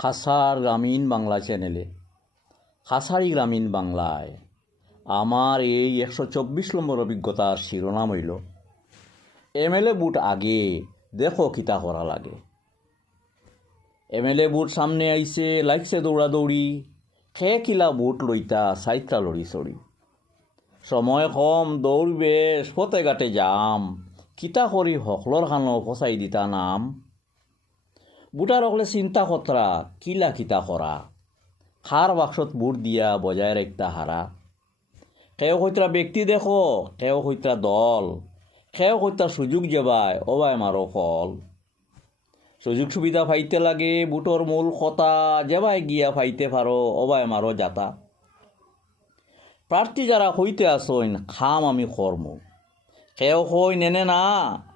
খাসার গ্রামীণ বাংলা চ্যানেলে খাসারি গ্রামীণ বাংলায় আমার এই 124 নম্বর অভিজ্ঞতার শিরোনাম হইল এমএলএ বুট আগে দেখো কিতা করা লাগে। এমএলএ বুট সামনে আইছে, লাগছে দৌড়াদৌড়ি, খেয়ে কিলা বুট লইতা সাইটটা লড়ি চড়ি। সময় কম, দৌড় বেশ, পথে ঘাটে যাম, কিতা করি হকলর খানো ফসাই দিতা নাম। বুটার হকলে চিন্তা কতরা কিলা কিতা করা, হার বাক্সত বুট দিয়া বজায় রাখতা হারা। কেউ হইতরা ব্যক্তি দেখো, কেউ হইতরা দল, কেউ হইতরা সুযোগ যেবায় অবায় মারো ফল। সুযোগ সুবিধা পাইতে লাগে বুটর মূল কথা, যেবায় গিয়া পাইতে পারো অবায় মারো যাতা। প্রার্থী যারা হইতে আসইন খাম আমি কর্ম, কেউ হই নেনে না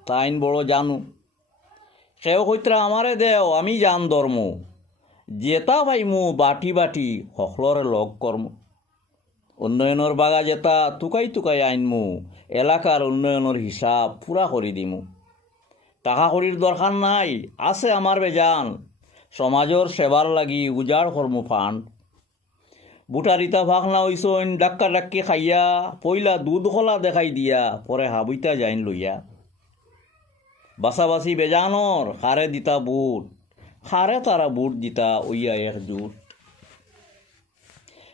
তাইন বড় জানু। কেউ হইতরা আমারে দেও আমি জান ধর্ম, জেতা ভাইমু বাটি বাটি হকলরে লগ কর্ম। উন্নয়নের বাগা জেতা তুকাই তুকাই আইনমু, এলাকার উন্নয়নের হিসাব পুরা করি দিমু। টাকা করির দরকার নাই, আছে আমার বেজান, সমাজের সেবার লাগি উজাড় কর্ম ফান্ড। বুটারিতা ভাগনা হইসইন ডাক্কা ডাক্কি খাইয়া, পইলা দুধ খোলা দেখাই দিয়া পরে হাবুইতা যাইন লইয়া। বাসাবাসি বেজানর খারে দিতা বুট, খারে তারা বুট দিতা ওইয়া একজুট।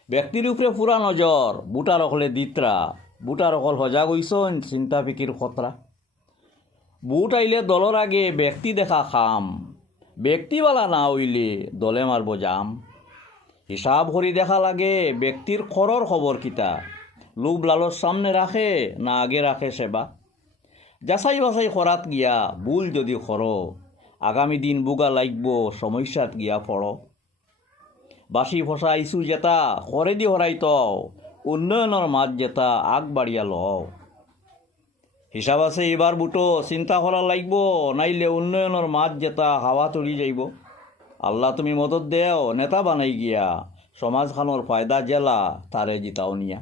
ব্যক্তির উপরে পুরা নজর, বুটার অকলে দিত্রা, বুটার অকল সজাগ হইসইন চিন্তা ফিকির খতরা। বুট আইলে দলর আগে ব্যক্তি দেখা খাম, ব্যক্তিওয়ালা না হইলে দলে মারব জাম। হিসাব করি দেখা লাগে ব্যক্তির খরর খবর কিতা, লোভ লালর সামনে রাখে না আগে রাখে সেবা। যাচাই বাছাই করাত গিয়া ভুল যদি করো, আগামী দিন বুগা লাগব সমস্যাত গিয়া পড়ো। বাসি ফসা ইস্যু যেতা করে দি হরাইত, উন্নয়নের মাঝ যেতা আগ বাড়িয়া লও। হিসাব আছে এবার বুটো চিন্তা করা লাগব, নাইলে উন্নয়নের মাঝ যেতা হাওয়া তরি যাইব। আল্লাহ তুমি মদত দেও নেতা বানাই গিয়া, সমাজখানোর ফায়দা জেলা তারে জিতাও নিয়া।